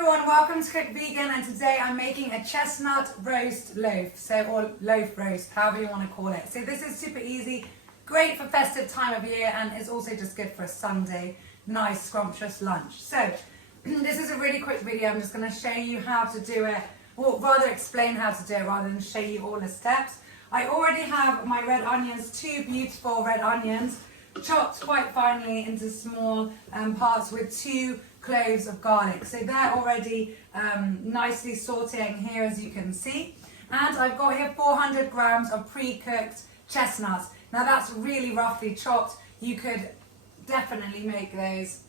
everyone, welcome to Cook Vegan, and today I'm making a chestnut roast loaf, or loaf roast, however you want to call it. So this is super easy, great for festive time of year, and it's also just good for a Sunday, nice scrumptious lunch. So this is a really quick video. I'm just going to show you how to do it, or rather explain how to do it rather than show you all the steps. I already have my red onions, 2 beautiful red onions, chopped quite finely into small parts with 2 cloves of garlic. So they're already nicely sauteing here, as you can see. And I've got here 400 grams of pre-cooked chestnuts. Now that's really roughly chopped. You could definitely make those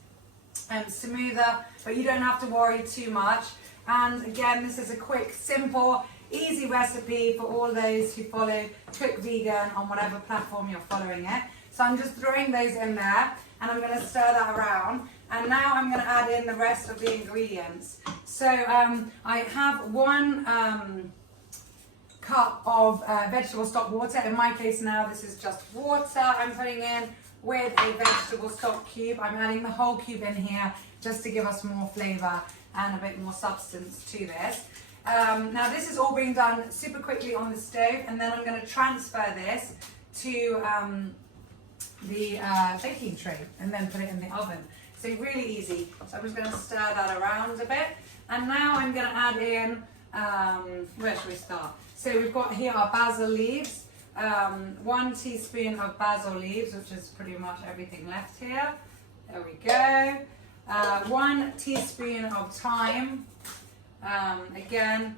smoother, but you don't have to worry too much. And again, this is a quick, simple, easy recipe for all those who follow Cook Vegan on whatever platform you're following it. So I'm just throwing those in there, and I'm going to stir that around. And now I'm going to add in the rest of the ingredients. So I have 1 cup of vegetable stock water. In my case now, this is just water I'm putting in with a vegetable stock cube. I'm adding the whole cube in here just to give us more flavour and a bit more substance to this. Now this is all being done super quickly on the stove, and then I'm going to transfer this to the baking tray and then put it in the oven. So really easy. So I'm just going to stir that around a bit. And now I'm going to add in, where should we start? So we've got here our basil leaves, 1 teaspoon of basil leaves, which is pretty much everything left here. There we go. 1 teaspoon of thyme. Again,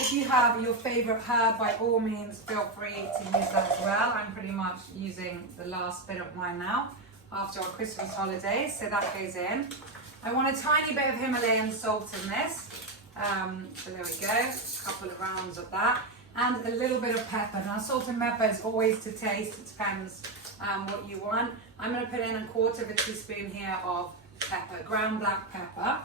if you have your favorite herb, by all means, feel free to use that as well. I'm pretty much using the last bit of mine now after our Christmas holidays, so that goes in. I want a tiny bit of Himalayan salt in this. So there we go, a couple of rounds of that. And a little bit of pepper. Now salt and pepper is always to taste, it depends what you want. I'm going to put in 1/4 teaspoon here of pepper, ground black pepper.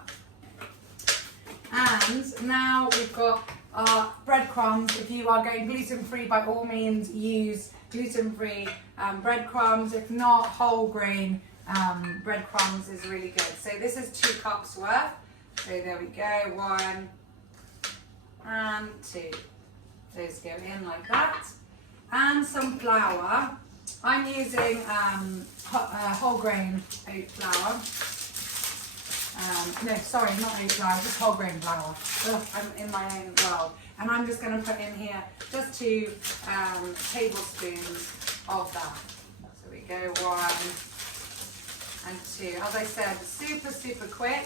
And now we've got our breadcrumbs. If you are going gluten-free, by all means use gluten-free breadcrumbs. If not, whole grain breadcrumbs is really good. So this is 2 cups worth. So there we go, 1 and 2. Those go in like that. And some flour. I'm using whole grain oat flour. No, sorry, not oat flour, just whole grain flour. Ugh, I'm in my own world. And I'm just going to put in here just 2 tablespoons of that. So we go 1 and 2. As I said, super quick.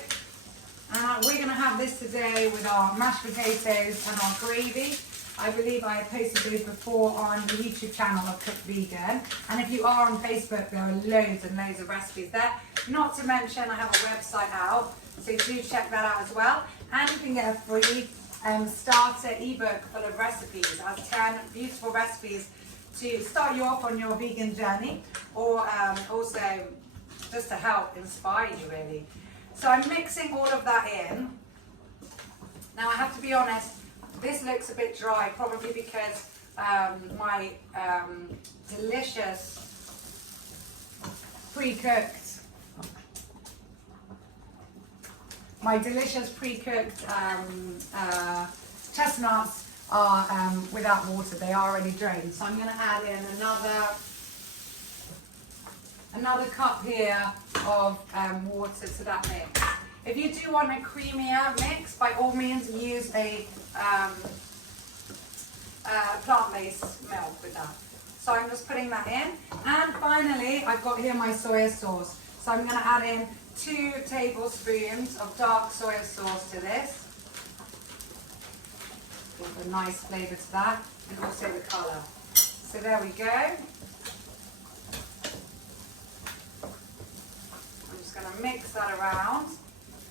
We're going to have this today with our mashed potatoes and our gravy. I believe I have posted these before on the YouTube channel of Cook Vegan. And if you are on Facebook, there are loads and loads of recipes there. Not to mention, I have a website out, so do check that out as well. And you can get a free starter ebook full of recipes. I have 10 beautiful recipes to start you off on your vegan journey, or also just to help inspire you really. So I'm mixing all of that in. Now I have to be honest, this looks a bit dry, probably because my delicious pre-cooked chestnuts are without water. They are already drained. So I'm going to add in another cup here of water to that mix. If you do want a creamier mix, by all means use a plant-based milk with that. So I'm just putting that in. And finally, I've got here my soya sauce. So I'm going to add in 2 tablespoons of dark soya sauce to this. Give a nice flavour to that, and also the colour. So there we go. I'm just going to mix that around.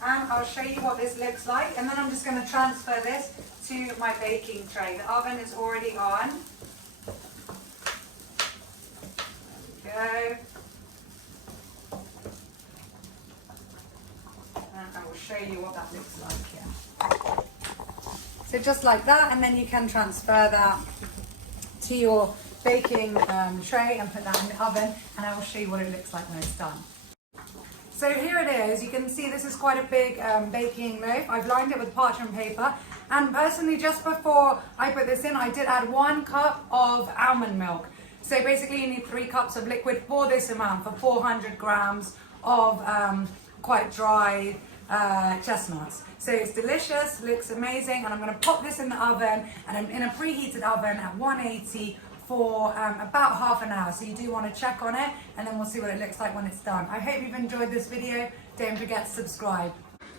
And I'll show you what this looks like, and then I'm just going to transfer this to my baking tray. The oven is already on. There we go. And I will show you what that looks like here. So just like that, and then you can transfer that to your baking tray and put that in the oven, and I will show you what it looks like when it's done. So here it is. You can see this is quite a big baking loaf. I've lined it with parchment paper. And personally, just before I put this in, I did add 1 cup of almond milk. So basically you need 3 cups of liquid for this amount, for 400 grams of quite dry chestnuts. So it's delicious, looks amazing, and I'm going to pop this in the oven, and I'm in a preheated oven at 180 for about half an hour. So you do want to check on it, and then we'll see what it looks like when it's done. I hope you've enjoyed this video. Don't forget to subscribe.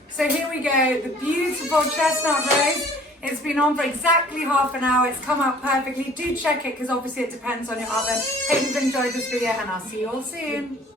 So here we go, the beautiful chestnut roast. It's been on for exactly half an hour. It's come out perfectly. Do check it because obviously it depends on your oven. Hope you've enjoyed this video, and I'll see you all soon.